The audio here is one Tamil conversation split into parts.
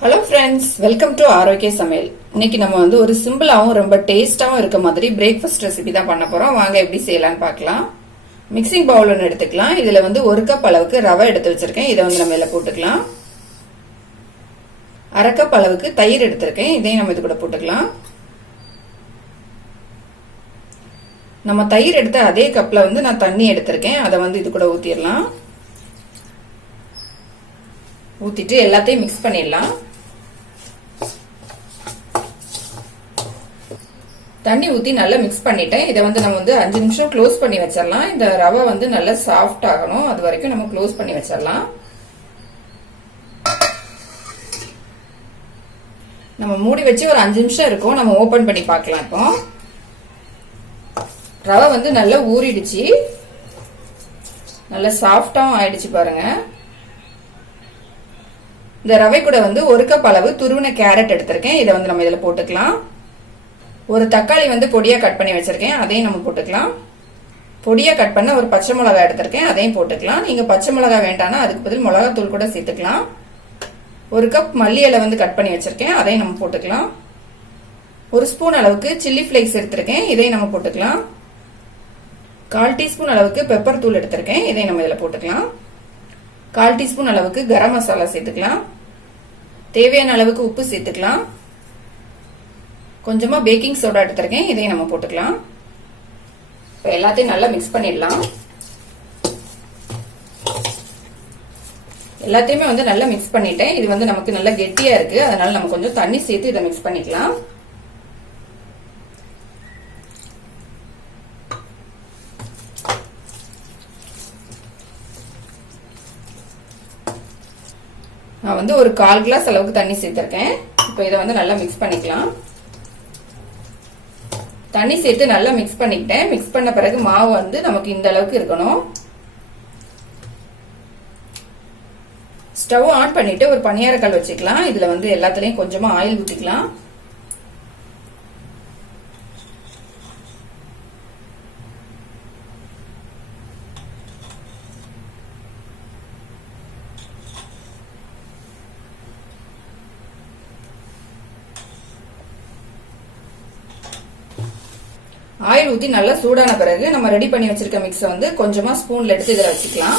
ஹலோ ஃப்ரெண்ட்ஸ், வெல்கம் டு ஆரோக்கிய சமையல். இன்னைக்கு நம்ம ஒரு சிம்பிளாவும் ரொம்ப டேஸ்டாவும் இருக்க மாதிரி பிரேக்ஃபாஸ்ட் ரெசிபி தான் பண்ண போறோம். வாங்க எப்படி செய்யலாம்னு பார்க்கலாம். மிக்சிங் பவுல் ஒன்று எடுத்துக்கலாம். இதுல 1 கப் அளவுக்கு ரவை எடுத்து வச்சிருக்கேன். இதை நம்ம இதுல போட்டுக்கலாம். 1/2 கப் அளவுக்கு தயிர் எடுத்திருக்கேன். இதையும் நம்ம இது கூட போட்டுக்கலாம். நம்ம தயிர் எடுத்த அதே கப்ல நான் தண்ணி எடுத்திருக்கேன். அதை இது கூட ஊத்திடலாம். ஊத்திட்டு எல்லாத்தையும் மிக்ஸ் பண்ணிடலாம். தண்ணி ஊத்தி நல்லா மிக்ஸ் பண்ணிட்டேன். இதை நம்ம 5 நிமிஷம் க்ளோஸ் பண்ணி வச்சிடலாம். இந்த ரவை நல்லா சாஃப்ட் ஆகணும். அது வரைக்கும் நம்ம க்ளோஸ் பண்ணி வச்சிடலாம். நம்ம மூடி வச்சு ஒரு 5 நிமிஷம் இருக்கும். நம்ம ஓபன் பண்ணி பார்க்கலாம். இப்போ ரவை நல்லா ஊறிடுச்சு. நல்லா சாஃப்டாவும் ஆயிடுச்சு பாருங்க. இந்த ரவை கூட 1 கப் அளவு துருவின கேரட் எடுத்திருக்கேன். இதை நம்ம இதுல போட்டுக்கலாம். ஒரு தக்காளி பொடியா கட் பண்ணி வச்சிருக்கேன். அதையும் நம்ம போட்டுக்கலாம். பொடியா கட் பண்ண ஒரு பச்சை மிளகாய் எடுத்திருக்கேன். அதையும் போட்டுக்கலாம். நீங்க பச்சை மிளகாய் வேண்டாம்னா அதுக்கு பதில் மிளகாத்தூள் கூட சேர்த்துக்கலாம். 1 கப் மல்லி இலை கட் பண்ணி வச்சிருக்கேன். அதையும் நம்ம போட்டுக்கலாம். 1 ஸ்பூன் அளவுக்கு சில்லி பிளேக்ஸ் எடுத்திருக்கேன். இதையும் நம்ம போட்டுக்கலாம். 1/4 டீஸ்பூன் அளவுக்கு பெப்பர் தூள் எடுத்திருக்கேன். இதையும் நம்ம இதுல போட்டுக்கலாம். 1/4 டீஸ்பூன் அளவுக்கு கரம் மசாலா சேர்த்துக்கலாம். தேவையான அளவுக்கு உப்பு சேர்த்துக்கலாம். கொஞ்சமா பேக்கிங் சோடா எடுத்திருக்கேன். இதையும் நம்ம போட்டுக்கலாம். இப்போ எல்லாத்தையும் நல்லா மிக்ஸ் பண்ணிடலாம். எல்லாத்தையுமே நல்லா மிக்ஸ் பண்ணிட்டேன். இது நமக்கு நல்லா கெட்டியா இருக்கு. அதனால நம்ம கொஞ்சம் தண்ணி சேர்த்து இதை மிக்ஸ் பண்ணிக்கலாம். நான் ஒரு 1/4 கிளாஸ் அளவுக்கு தண்ணி சேர்த்திருக்கேன். இப்போ இதை நல்லா மிக்ஸ் பண்ணிக்கலாம். தண்ணி சேர்த்து நல்லா மிக்ஸ் பண்ணிக்கிட்டேன். மிக்ஸ் பண்ண பிறகு மாவு நமக்கு இந்த அளவுக்கு இருக்கணும். ஸ்டவ் ஆன் பண்ணிட்டு ஒரு பணியாரக்கல் வச்சுக்கலாம். இதுல எல்லாத்துலயும் கொஞ்சமா ஆயில் ஊத்திக்கலாம். ஆயில் ஊத்தி நல்லா சூடான பிறகு நம்ம ரெடி பண்ணி வச்சிருக்க மிக்ஸை கொஞ்சமா ஸ்பூன்ல எடுத்து இதுல வச்சுக்கலாம்.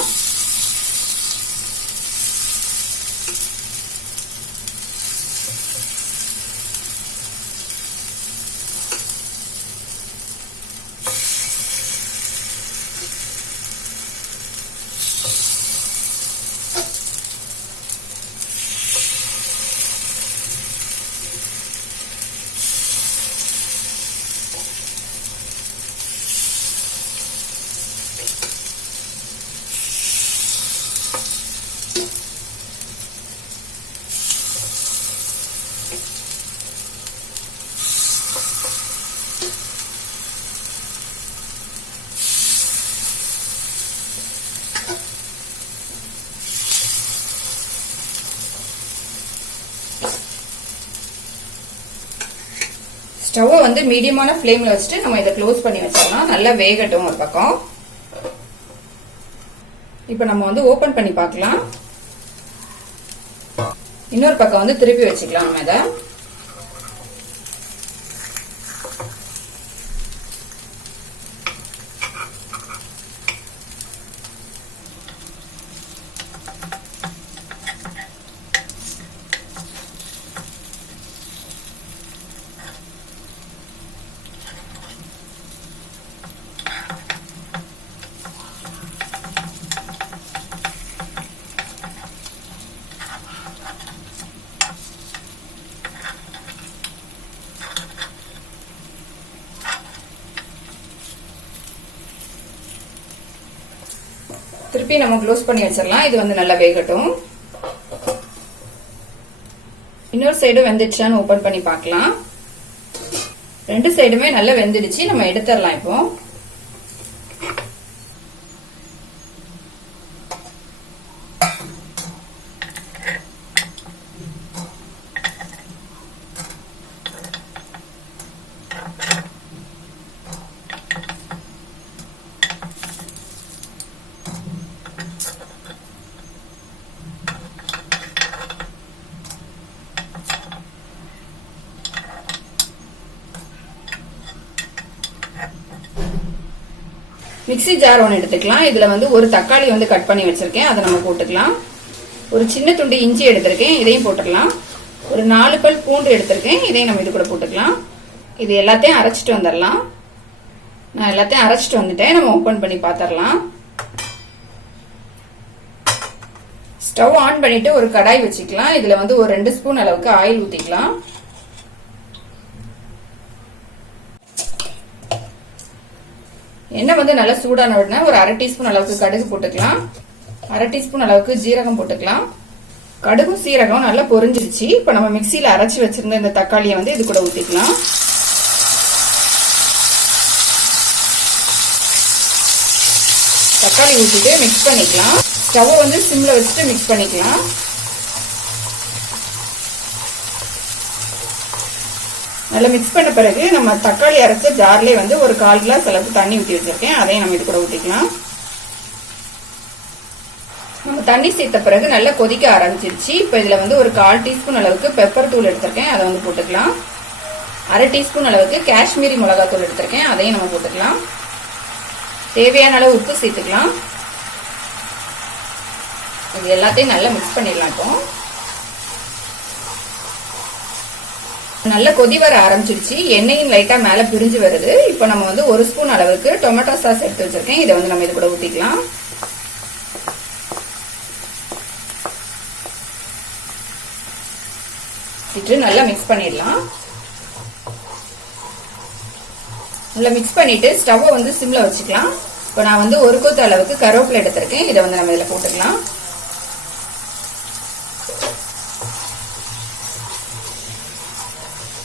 ஸ்டவ்வை மீடியமான ஃப்ளேம்ல வச்சுட்டு நம்ம இதை க்ளோஸ் பண்ணி வச்சிடலாம். நல்லா வேகட்டும் ஒரு பக்கம். இப்ப நம்ம ஓபன் பண்ணி பார்க்கலாம். இன்னொரு பக்கம் திருப்பி வச்சுக்கலாம். நம்ம இதை திருப்பி நம்ம க்ளோஸ் பண்ணி வச்சிடலாம். இது நல்லா வேகட்டும். இன்னொரு சைடும் வெந்துடுச்சான்னு ஓபன் பண்ணி பார்க்கலாம். 2 சைடுமே நல்லா வெந்துடுச்சு. நம்ம எடுத்துடலாம். இப்போ மிக்ஸி ஜார் ஒன்று எடுத்துக்கலாம். இதுல வந்து ஒரு தக்காளி வந்து கட் பண்ணி வச்சிருக்கேன், அதை நம்ம போட்டுக்கலாம். ஒரு சின்ன துண்டு இஞ்சி எடுத்திருக்கேன், இதையும் போட்டுக்கலாம். ஒரு 4 பல் பூண்டு எடுத்திருக்கேன், இதையும் நம்ம இது கூட போட்டுக்கலாம். இது எல்லாத்தையும் அரைச்சிட்டு வந்துடலாம். நான் எல்லாத்தையும் அரைச்சிட்டு வந்துட்டேன். நம்ம ஓபன் பண்ணி பாத்திரலாம். ஸ்டவ் ஆன் பண்ணிட்டு ஒரு கடாய் வச்சுக்கலாம். இதுல வந்து ஒரு 2 ஸ்பூன் அளவுக்கு ஆயில் ஊத்திக்கலாம். எண்ணெய் வந்து நல்லா சூடான உடனே ஒரு 1/2 டீஸ்பூன் அளவுக்கு கடுகு போட்டுக்கலாம். 1/2 டீஸ்பூன் அளவுக்கு ஜீரகம் போட்டுக்கலாம். கடுகும் சீரகம் நல்லா பொரிஞ்சிருச்சு. இப்ப நம்ம மிக்சியில அரைச்சி வச்சிருந்த இந்த தக்காளியை வந்து இது கூட ஊத்திக்கலாம். தக்காளி ஊத்திட்டு மிக்ஸ் பண்ணிக்கலாம். ஸ்டவ் வந்து சிம்ல வச்சுட்டு மிக்ஸ் பண்ணிக்கலாம். நல்லா மிக்ஸ் பண்ண பிறகு நம்ம தக்காளி அரைச்ச ஜார்லயே வந்து ஒரு 1/4 கிளாஸ் அளவுக்கு தண்ணி ஊற்றி வச்சிருக்கேன், அதையும் நம்ம இது கூட ஊத்திக்கலாம். நம்ம தண்ணி சேர்த்த பிறகு நல்லா கொதிக்க ஆரம்பிச்சிருச்சு. இப்ப இதுல வந்து ஒரு 1/4 டீஸ்பூன் அளவுக்கு பெப்பர் தூள் எடுத்திருக்கேன், அதை வந்து போட்டுக்கலாம். 1/2 டீஸ்பூன் அளவுக்கு காஷ்மீரி மிளகாய் தூள் எடுத்திருக்கேன், அதையும் நம்ம போட்டுக்கலாம். தேவையான அளவு உப்பு சேர்த்துக்கலாம். இது எல்லாத்தையும் நல்லா மிக்ஸ் பண்ணிடலாம். இப்போ நல்ல கொதி வர ஆரம்பிச்சிருச்சு. எண்ணெயும் லைட்டா மேல பிரிஞ்சு வருது. இப்போ நம்ம வந்து 1 ஸ்பூன் அளவுக்கு டொமேட்டோ சாஸ் எடுத்து வச்சிருக்கேன், இதை வந்து நம்ம இது கூட ஊத்திக்கலாம். நல்லா மிக்ஸ் பண்ணிடலாம். நல்லா மிக்ஸ் பண்ணிட்டு ஸ்டவ் வந்து சிம்ல வச்சுக்கலாம். இப்போ நான் வந்து 1 கொத்து அளவுக்கு கருவேப்பிலை எடுத்திருக்கேன், இதை வந்து நம்ம இதுல போட்டுக்கலாம்.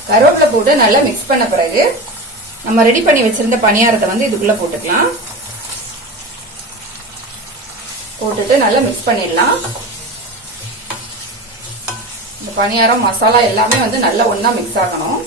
கருவேப்பிலை போட்டு நல்லா மிக்ஸ் பண்ண பிறகு நம்ம ரெடி பண்ணி வச்சிருந்த பணியாரத்தை வந்து இதுக்குள்ள போட்டுக்கலாம். போட்டுட்டு நல்லா மிக்ஸ் பண்ணிடலாம். இந்த பணியாரம் மசாலா எல்லாமே வந்து நல்லா ஒண்ணா மிக்ஸ் ஆகணும்.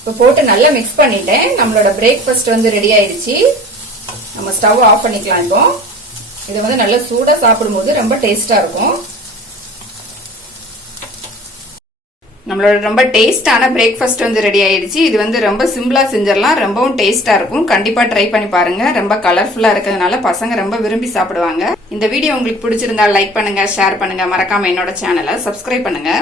இப்போ போட்டு நல்லா மிக்ஸ் பண்ணிட்டேன். நம்மளோட பிரேக்ஃபாஸ்ட் வந்து ரெடி ஆயிடுச்சு. நம்ம ஸ்டவ் ஆஃப் பண்ணிக்கலாம். இப்போ இது வந்து நல்லா சூடா சாப்பிடும்போது ரொம்ப டேஸ்டா இருக்கும். நம்மளோட ரொம்ப டேஸ்டான பிரேக்ஃபாஸ்ட் வந்து ரெடி ஆயிடுச்சு. இது வந்து ரொம்ப சிம்பிளா செஞ்சிடலாம், ரொம்பவும் டேஸ்டா இருக்கும். கண்டிப்பா ட்ரை பண்ணி பாருங்க. ரொம்ப கலர்ஃபுல்லா இருக்கிறதுனால பசங்க ரொம்ப விரும்பி சாப்பிடுவாங்க. இந்த வீடியோ உங்களுக்கு பிடிச்சிருந்தா லைக் பண்ணுங்க, ஷேர் பண்ணுங்க, மறக்காம என்னோட சேனலை சப்ஸ்கிரைப் பண்ணுங்க.